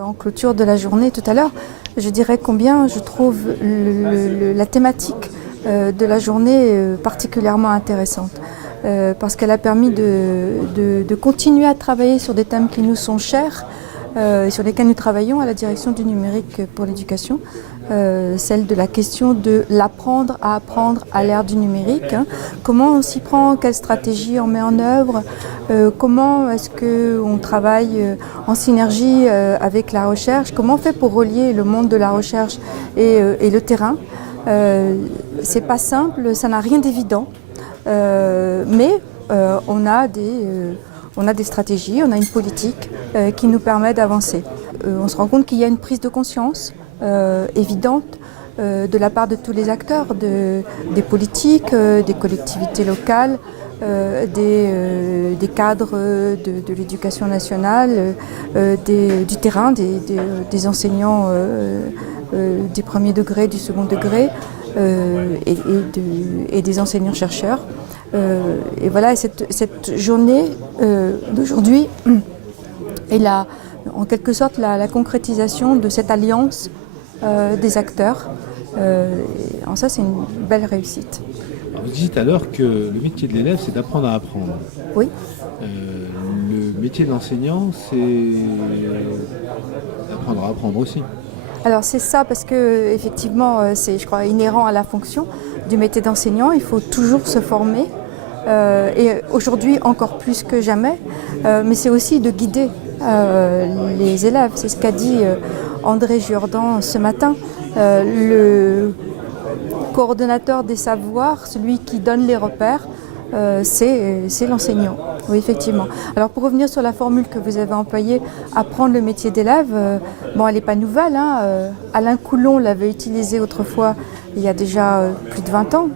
En clôture de la journée tout à l'heure, je dirais combien je trouve la thématique de la journée particulièrement intéressante. Parce qu'elle a permis de continuer à travailler sur des thèmes qui nous sont chers, sur lesquels nous travaillons à la direction du numérique pour l'éducation, celle de la question de l'apprendre à apprendre à l'ère du numérique. Comment on s'y prend, quelle stratégie on met en œuvre, comment est-ce qu'on travaille en synergie avec la recherche, comment on fait pour relier le monde de la recherche et le terrain. C'est pas simple, ça n'a rien d'évident, mais on a des stratégies, on a une politique qui nous permet d'avancer. On se rend compte qu'il y a une prise de conscience évidente de la part de tous les acteurs, des politiques, des collectivités locales, des cadres de l'éducation nationale, du terrain, des enseignants du premier degré, du second degré et des enseignants-chercheurs. Et voilà, cette journée d'aujourd'hui est en quelque sorte la concrétisation de cette alliance des acteurs. En ça, c'est une belle réussite. Alors, vous disiez tout à l'heure que le métier de l'élève, c'est d'apprendre à apprendre. Oui. Le métier de l'enseignant, c'est d'apprendre à apprendre aussi. Alors c'est ça, parce que effectivement, c'est, je crois, inhérent à la fonction du métier d'enseignant. Il faut toujours se former, et aujourd'hui encore plus que jamais. Mais c'est aussi de guider les élèves. C'est ce qu'a dit André Jourdan ce matin. Le coordonnateur des savoirs, celui qui donne les repères, c'est l'enseignant. Oui, effectivement. Alors pour revenir sur la formule que vous avez employée, apprendre le métier d'élève, bon, elle n'est pas nouvelle. Alain Coulon l'avait utilisée autrefois, il y a déjà plus de 20 ans,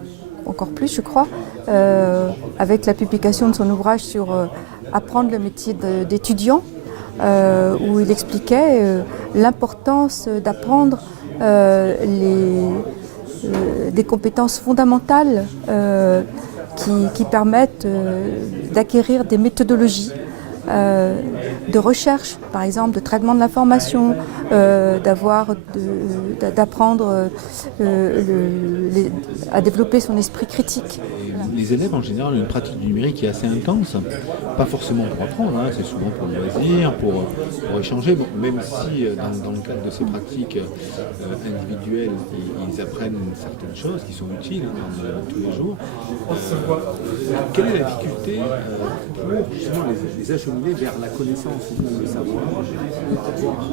encore plus je crois, avec la publication de son ouvrage sur apprendre le métier d'étudiant, où il expliquait l'importance d'apprendre des compétences fondamentales qui permettent d'acquérir des méthodologies de recherche, par exemple de traitement de l'information, d'apprendre à développer son esprit critique. Les élèves en général ont une pratique du numérique qui est assez intense, pas forcément pour apprendre, c'est souvent pour le loisir, pour échanger, bon, même si dans le cadre de ces pratiques individuelles, ils apprennent certaines choses qui sont utiles tous les jours. Quelle est la difficulté pour justement les acheminer vers la connaissance ou le savoir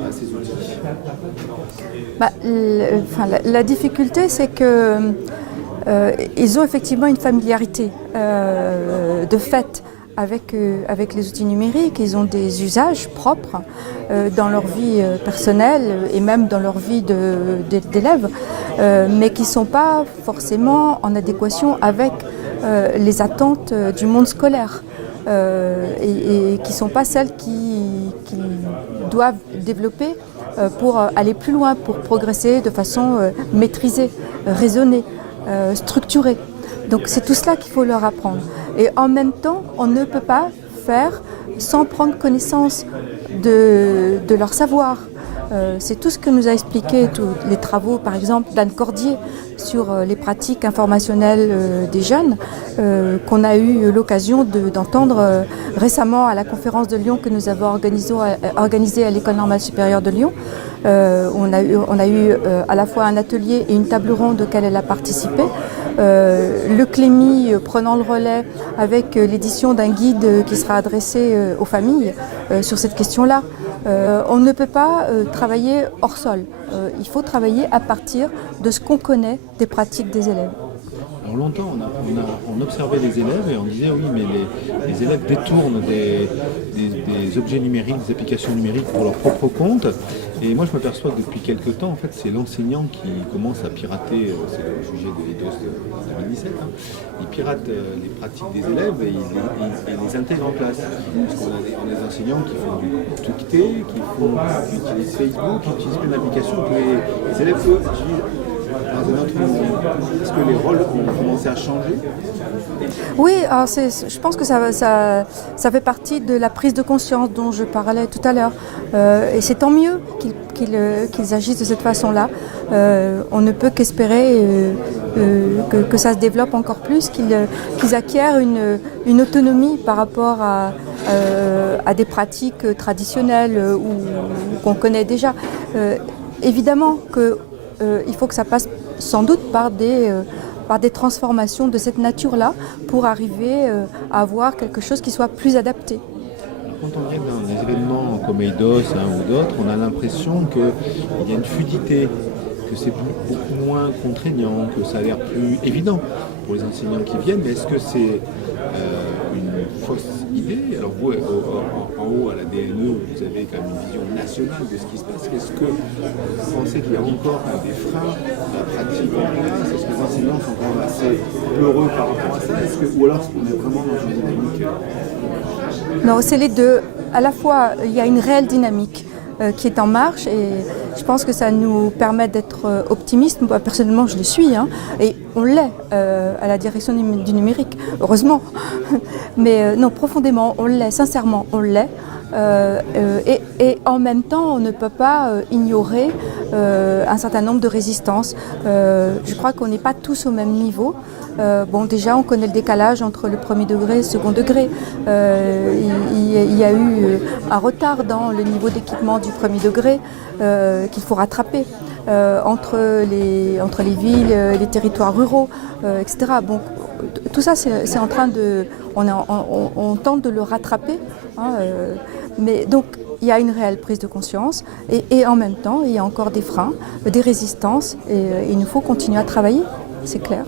à ces outils? La difficulté, c'est que ils ont effectivement une familiarité de fait avec les outils numériques. Ils ont des usages propres dans leur vie personnelle et même dans leur vie d'élèves, mais qui ne sont pas forcément en adéquation avec les attentes du monde scolaire. Et qui ne sont pas celles qui doivent développer pour aller plus loin, pour progresser de façon maîtrisée, raisonnée, structurée. Donc c'est tout cela qu'il faut leur apprendre. Et en même temps, on ne peut pas faire sans prendre connaissance de leur savoir. C'est tout ce que nous a expliqué tous les travaux, par exemple, d'Anne Cordier sur les pratiques informationnelles des jeunes, qu'on a eu l'occasion d'entendre récemment à la conférence de Lyon que nous avons organisée à l'École normale supérieure de Lyon. On a eu à la fois un atelier et une table ronde auquel elle a participé. Le Clémy prenant le relais avec l'édition d'un guide qui sera adressé aux familles sur cette question-là. On ne peut pas travailler hors sol. Il faut travailler à partir de ce qu'on connaît des pratiques des élèves. Alors longtemps, on observait les élèves et on disait oui, mais les élèves détournent des objets numériques, des applications numériques pour leur propre compte. Et moi, je m'aperçois que depuis quelques temps, en fait, c'est l'enseignant qui commence à pirater, c'est le sujet de l'IDOS de 2017, il pirate les pratiques des élèves et il les intègre en classe. Parce qu'on a des enseignants qui font du Twicté, qui utilisent Facebook, qui utilisent plein d'applications que les élèves eux, utilisent dans un autre monde. Est-ce que les rôles ont commencé à changer? Oui, alors je pense que ça fait partie de la prise de conscience dont je parlais tout à l'heure. Et c'est tant mieux qu'ils agissent de cette façon-là. On ne peut qu'espérer que ça se développe encore plus, qu'ils acquièrent une autonomie par rapport à des pratiques traditionnelles ou qu'on connaît déjà. Évidemment qu'il faut que ça passe sans doute par des transformations de cette nature-là pour arriver à avoir quelque chose qui soit plus adapté. Quand on vient dans des événements comme Eidos ou d'autres, on a l'impression qu'il y a une fluidité, que c'est beaucoup moins contraignant, que ça a l'air plus évident pour les enseignants qui viennent. Mais est-ce que c'est une fausse idée? Alors vous, en haut à la DNE, vous avez quand même une vision nationale de ce qui se passe. Est-ce que vous pensez qu'il y a encore des freins à la pratique en classe? Est-ce que les enseignants sont quand même assez peureux par rapport à ça? Ou alors on est vraiment dans une dynamique? Non, c'est les deux. À la fois, il y a une réelle dynamique qui est en marche et je pense que ça nous permet d'être optimistes. Moi, personnellement, je le suis et on l'est à la direction du numérique, heureusement. Mais non, profondément, on l'est, sincèrement, on l'est. Et en même temps, on ne peut pas ignorer un certain nombre de résistances. Je crois qu'on n'est pas tous au même niveau. Bon, déjà, on connaît le décalage entre le premier degré et le second degré. Il y a eu un retard dans le niveau d'équipement du premier degré qu'il faut rattraper entre les villes, les territoires ruraux, etc. Bon, tout ça, c'est en train de... On tente de le rattraper. Mais donc, il y a une réelle prise de conscience et en même temps, il y a encore des freins, des résistances et il nous faut continuer à travailler, c'est clair.